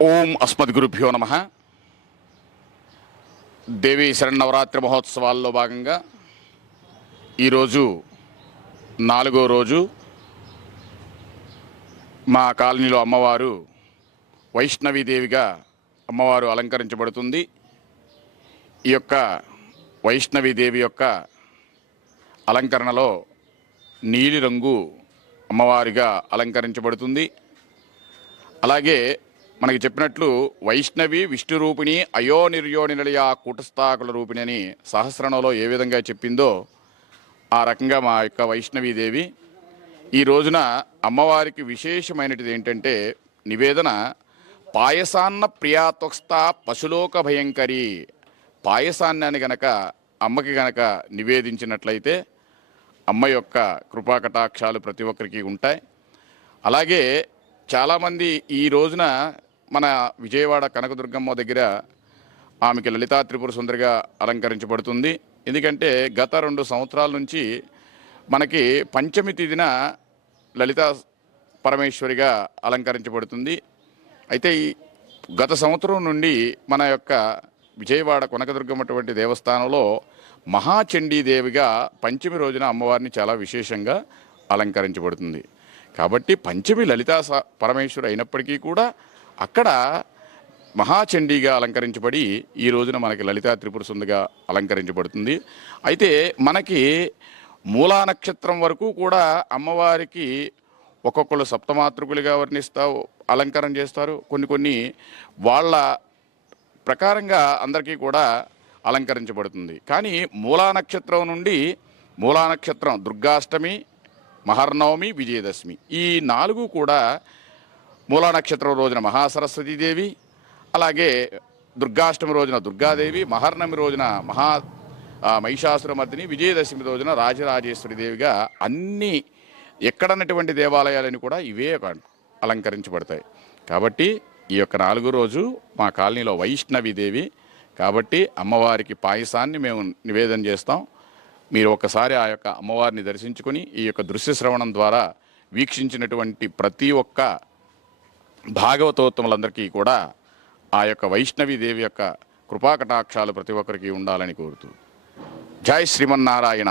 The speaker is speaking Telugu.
ఓం అస్మద్గురుభ్యో నమః. దేవీ శరన్నవరాత్రి మహోత్సవాల్లో భాగంగా ఈరోజు 4వ రోజు. మా కాలనీలో అమ్మవారు వైష్ణవీదేవిగా అమ్మవారు అలంకరించబడుతుంది. ఈ యొక్క వైష్ణవీదేవి యొక్క అలంకరణలో నీలిరంగు అమ్మవారిగా అలంకరించబడుతుంది. అలాగే మనకి చెప్పినట్లు వైష్ణవి విష్ణు రూపిణి అయో నిర్యోని నిలయ కూటస్థాకుల రూపిణి అని సహస్రణంలో ఏ విధంగా చెప్పిందో ఆ రకంగా మా యొక్క వైష్ణవీదేవి ఈ రోజున అమ్మవారికి విశేషమైనది ఏంటంటే నివేదన పాయసాన్న ప్రియాత్వస్త పశులోక భయంకరి. పాయసాన్ని అని గనక అమ్మకి గనక నివేదించినట్లయితే అమ్మ యొక్క కృపాకటాక్షాలు ప్రతి ఒక్కరికి ఉంటాయి. అలాగే చాలామంది ఈ రోజున మన విజయవాడ కనకదుర్గమ్మ దగ్గర ఆమెకి లలితా త్రిపుర సుందరిగా అలంకరించబడుతుంది. ఎందుకంటే గత 2 సంవత్సరాల నుంచి మనకి పంచమి తిథిన లలితా పరమేశ్వరిగా అలంకరించబడుతుంది. అయితే ఈ గత సంవత్సరం నుండి మన యొక్క విజయవాడ కనకదుర్గమ్మ అటువంటి దేవస్థానంలో మహాచండీదేవిగా పంచమి రోజున అమ్మవారిని చాలా విశేషంగా అలంకరించబడుతుంది. కాబట్టి పంచమి లలితా పరమేశ్వరి అయినప్పటికీ కూడా అక్కడ మహాచండీగా అలంకరించబడి ఈ రోజున మనకి లలితా త్రిపుర సుందరిగా అలంకరించబడుతుంది. అయితే మనకి మూలా నక్షత్రం వరకు కూడా అమ్మవారికి ఒక్కొక్కరు సప్తమాతృకులుగా అలంకరణ చేస్తారు. కొన్ని వాళ్ళ ప్రకారంగా అందరికీ కూడా అలంకరించబడుతుంది. కానీ మూలా నక్షత్రం నుండి మూలా నక్షత్రం దుర్గాష్టమి, మహర్నవమి, విజయదశమి ఈ 4 కూడా మూలా నక్షత్రం రోజున మహాసరస్వతీదేవి, అలాగే దుర్గాష్టమి రోజున దుర్గాదేవి, మహర్నవమి రోజున మహిషాసురమర్దిని, విజయదశమి రోజున రాజరాజేశ్వరి దేవిగా అన్ని ఎక్కడన్నటువంటి దేవాలయాలని కూడా ఇవే అలంకరించబడతాయి. కాబట్టి ఈ యొక్క 4వ రోజు మా కాలనీలో వైష్ణవీదేవి కాబట్టి అమ్మవారికి పాయసాన్ని మేము నివేదన చేస్తాం. మీరు ఒకసారి ఆ యొక్క అమ్మవారిని దర్శించుకొని ఈ యొక్క దృశ్య శ్రవణం ద్వారా వీక్షించినటువంటి ప్రతి ఒక్క భాగవతోత్తములందరికీ కూడా ఆ యొక్క వైష్ణవీదేవి యొక్క కృపాకటాక్షాలు ప్రతి ఒక్కరికి ఉండాలని కోరుతూ జై శ్రీమన్నారాయణ.